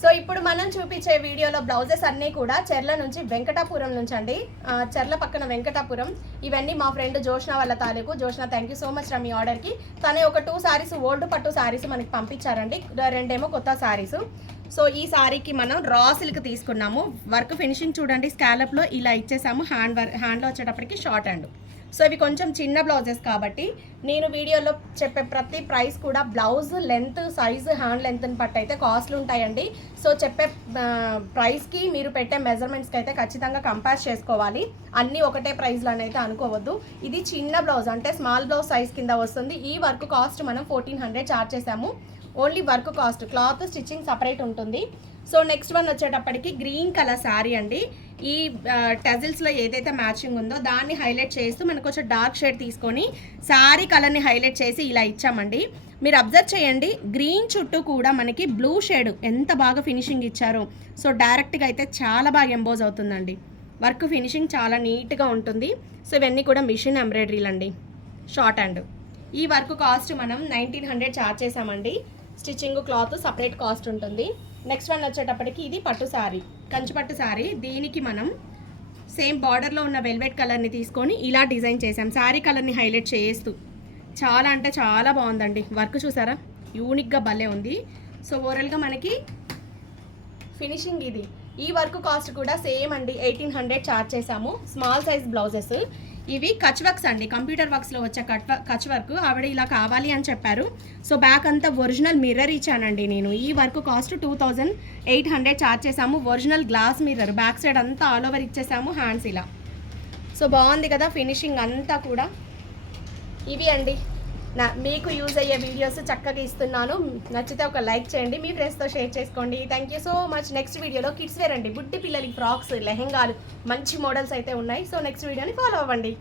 So ఇప్పుడు మనం చూపించే వీడియోలో బ్లౌజెస్ అన్నీ కూడా చెర్ల నుంచి వెంకటాపురం నుంచి అండి. చెర్ల పక్కన వెంకటాపురం. ఇవన్నీ మా ఫ్రెండ్ జోష్న వాళ్ళ తాలూకు. Joshna thank you so much రా మీ ఆర్డర్కి. తనే ఒక 2 సారీస్ ఓల్డ్ పట్టు సారీస్ మనకి పంపించారండి, 2 కొత్త సారీస్. సో ఈ సారీకి మనం రా సిల్క్ తీసుకున్నాము. వర్క్ ఫినిషింగ్ చూడండి, స్కాలప్లో ఇలా ఇచ్చేసాము. హ్యాండ్లో వచ్చేటప్పటికి షార్ట్ హ్యాండ్. సో ఇవి కొంచెం చిన్న బ్లౌజెస్ కాబట్టి నేను వీడియోలో చెప్పే ప్రతి ప్రైస్ కూడా బ్లౌజ్ లెంత్, సైజు, హ్యాండ్ లెంత్ని బట్టి అయితే కాస్ట్లు ఉంటాయండి. సో చెప్పే ప్రైస్కి మీరు పెట్టే మెజర్మెంట్స్కి అయితే ఖచ్చితంగా కంపేర్ చేసుకోవాలి. అన్నీ ఒకటే ప్రైస్లోనే అయితే అనుకోవద్దు. ఇది చిన్న బ్లౌజ్ అంటే స్మాల్ బ్లౌజ్ సైజ్ కింద వస్తుంది. ఈ వర్క్ కాస్ట్ మనం 1400 చార్జ్ చేసాము. Only work cost, cloth stitching separate ఉంటుంది. సో నెక్స్ట్ వన్ వచ్చేటప్పటికి గ్రీన్ కలర్ శారీ అండి. ఈ టజిల్స్లో ఏదైతే మ్యాచింగ్ ఉందో దాన్ని హైలైట్ చేస్తూ మనకు కొంచెం డార్క్ షేడ్ తీసుకొని శారీ కలర్ని హైలైట్ చేసి ఇలా ఇచ్చామండి. మీరు అబ్జర్వ్ చేయండి, గ్రీన్ చుట్టూ కూడా మనకి బ్లూ షేడ్ ఎంత బాగా ఫినిషింగ్ ఇచ్చారో. సో డైరెక్ట్గా అయితే చాలా బాగా ఎంబోజ్ అవుతుందండి. వర్క్ ఫినిషింగ్ చాలా నీట్గా ఉంటుంది. సో ఇవన్నీ కూడా మిషన్ ఎంబ్రాయిడరీలు అండి, షార్ట్ హ్యాండ్. ఈ వర్క్ కాస్ట్ మనం 1900 చార్జ్ చేసామండి. స్టిచ్చింగ్, క్లాత్ సపరేట్ కాస్ట్ ఉంటుంది. నెక్స్ట్ వన్ వచ్చేటప్పటికి ఇది పట్టు శారీ, కంచి పట్టు శారీ. దీనికి మనం సేమ్ బార్డర్లో ఉన్న వెల్వెట్ కలర్ని తీసుకొని ఇలా డిజైన్ చేసాం, శారీ కలర్ని హైలైట్ చేస్తూ. చాలా అంటే చాలా బాగుందండి. వర్క్ చూసారా, యూనిక్గా భలే ఉంది. సో ఓవరాల్గా మనకి ఫినిషింగ్ ఇది. ఈ వర్క్ కాస్ట్ కూడా సేమ్ అండి, 1800 చార్జ్ చేసాము. స్మాల్ సైజ్ బ్లౌజెస్ ఇవి. కచ్ వర్క్స్ అండి, కంప్యూటర్ వర్క్స్లో వచ్చే కచ్ వర్క్. ఆవిడ ఇలా కావాలి అని చెప్పారు. సో బ్యాక్ అంతా ఒరిజినల్ మిర్రర్ ఇచ్చానండి నేను. ఈ వర్క్ కాస్ట్ 2800 చార్జ్ చేసాము. Original glass mirror, back side అంతా ఆల్ ఓవర్ ఇచ్చేసాము, హ్యాండ్స్ ఇలా. సో బాగుంది కదా ఫినిషింగ్ అంతా కూడా. ఇవి అండి మీకు యూజ్ అయ్యే వీడియోస్ చక్కగా ఇస్తున్నాను. నచ్చితే ఒక లైక్ చేయండి, మీ ఫ్రెండ్స్తో షేర్ చేసుకోండి. Thank you so much. Next వీడియోలో కిడ్స్ వేర్ అండి, బుడ్డి పిల్లలకి ఫ్రాక్స్, లెహెంగాలు, మంచి మోడల్స్ అయితే ఉన్నాయి. సో నెక్స్ట్ వీడియోని ఫాలో అవ్వండి.